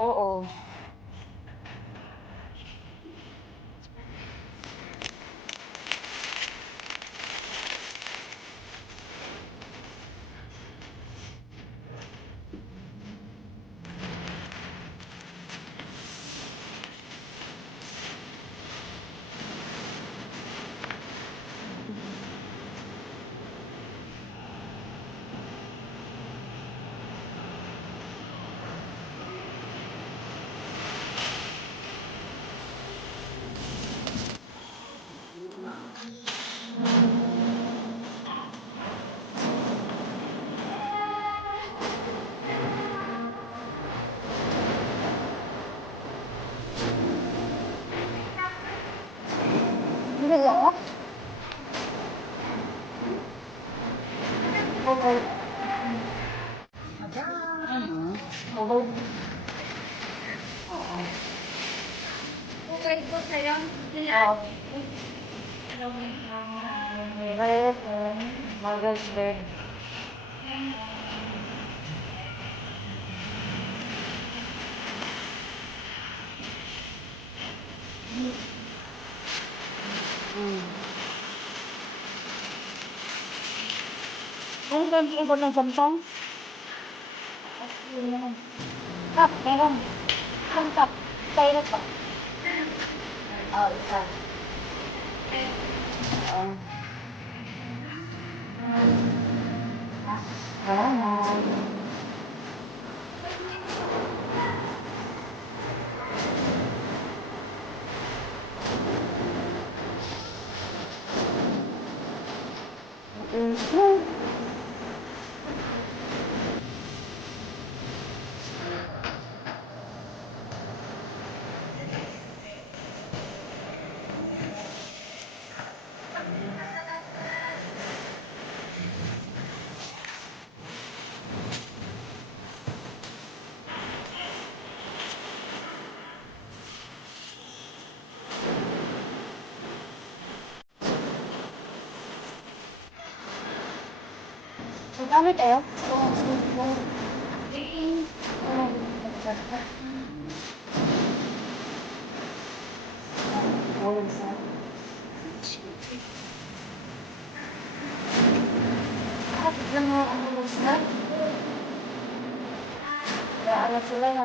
Oo. Wala. Oo. Okay po sa'yo. Red, maganda. Ang ganda ko ng sampang. Kap, meron. Isang kap. Tayo na pa. Isa. Oo. Salamat. Magkano tayo? Biglang mo ang ulos na. Ano sila na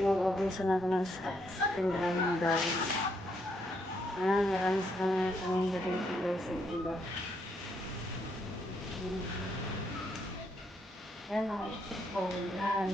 mag-obisa na ako ng tindahan ng dahil. Maraming salamat sa mga dating sa iba. Yan ang yan.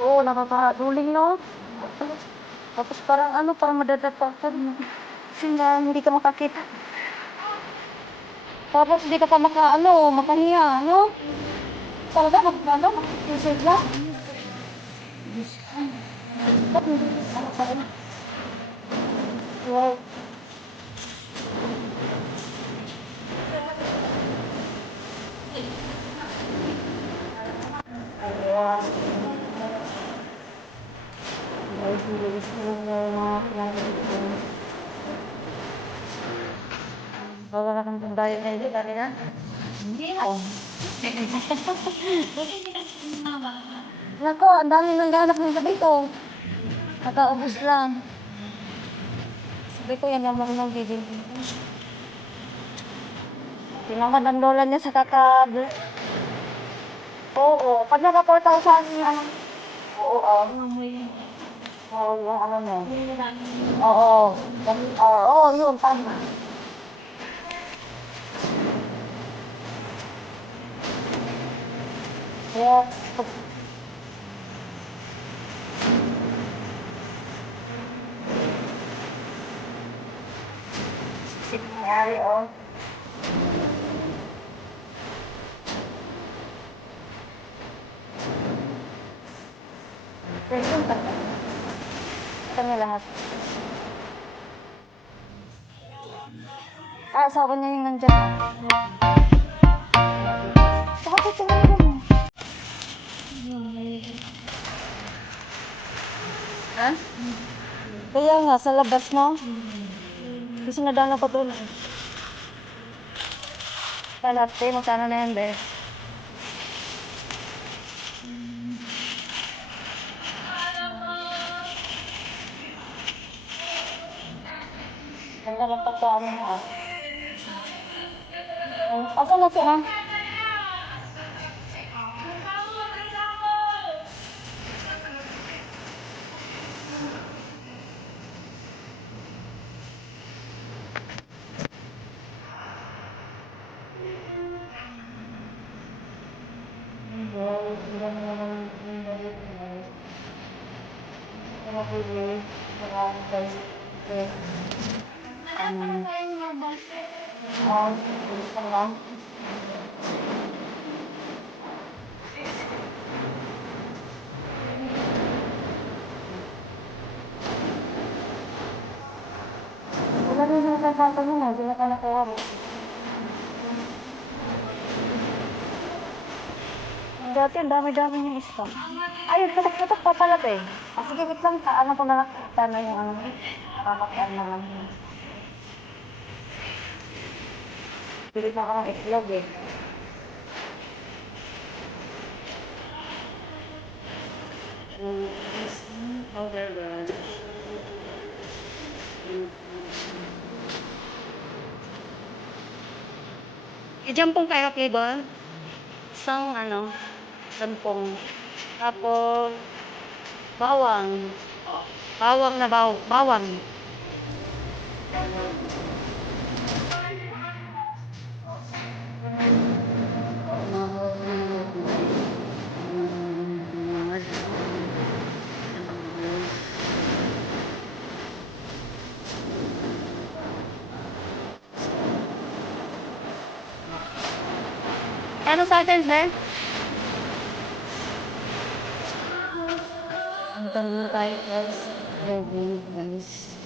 Oo, nakakaduling, no? Tapos parang parang madadagdagan mo. Kasi nga, hindi ka makakita. Tapos hindi ka pa makahiya, no? Talaga, makikisig lang. Wow. Ayan. Bilis na mga pinagod ko. Bawa ka ng bayan na ito, dami na. Hindi na. Oh. Nako, ang dami nang ganap ng sabi ko. Nakaubos lang. Sabi ko, yan naman ng bibig. Tinamad ang lola niya sa kakab. Oo, pag naka 4,000, ano? Oo, oo. Oo, yung ano na. Oo. Oo, yun, tama. Yes. Sinari, oh. Pwede ba? Kami lahat. Asawa niya yung nandyan. Bakit tumulong mo? Ha? Kaya nga, sa labas mo. Kasi nadala ko doon. Kalate, magkano na yan, be? Ganda ng pagkaano mo, ah. Asa na siya, ah? Wala rin yung nagkakata mo na, hindi na ka nakuha mo. Dati, ang dami-dami yung isa. Ayun, patak-patak pa pala, be. Sige, wait lang, ano ko na lang, paano yung ano, kakakian na lang. Pilit na ka ng itlog, eh. I-jampong kayo, cable. Isang, ano, jampong. Tapos, bawang. Bawang na bawang. Ano sa atin, sir? Ang tanong tayo, guys. Guys.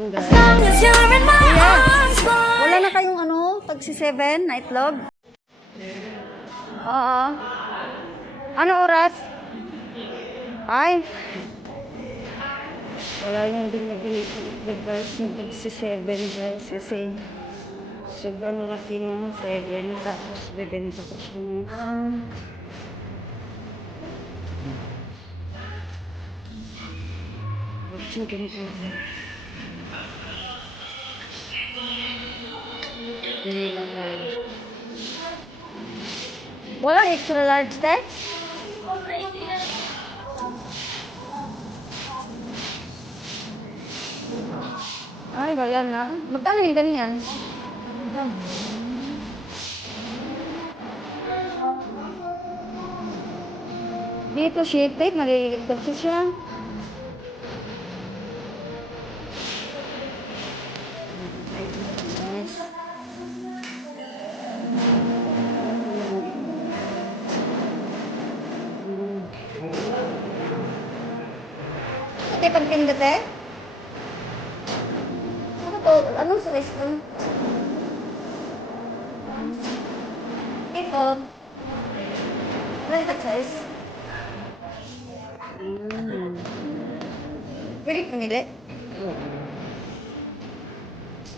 As long as you're in my arms, boy. Wala na kayong ano, tagsi 7 na itlog? Oo. Ano oras? Ay. Wala yung binibili guys, yung tagsi 7 guys. Kasi ano kasi yung 7, tapos bibenta ko yung chicken ko. Hindi lang guys. Wala extra large tayo? Ay, ganyan na. Magkano yung ganyan? Dito shipping, maliliit kasi siya. Yes. Ate, pagpindot eh? Ano to? Anong size to? Ito. Ano yung size? Pwede pumili.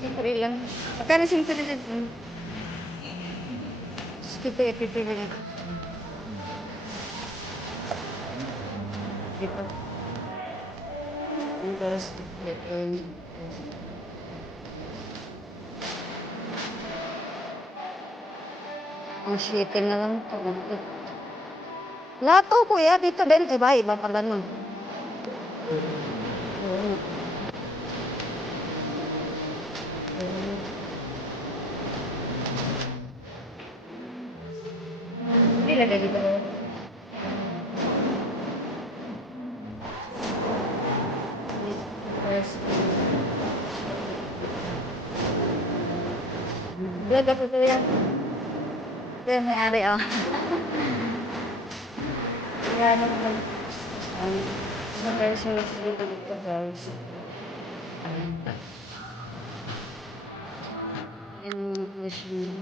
Ito lang. Magkano simple dito? Pipili lang. Ito. Ang talas ito. Ang shipping na lang ito. Lahat to, kuya. Dito din. Iba pa ganun. Hindi lagay dito. Lagay ko yan. Ito yung may-ari, oh. Yan naman. Guys, yung dito dito guys. Yung machine.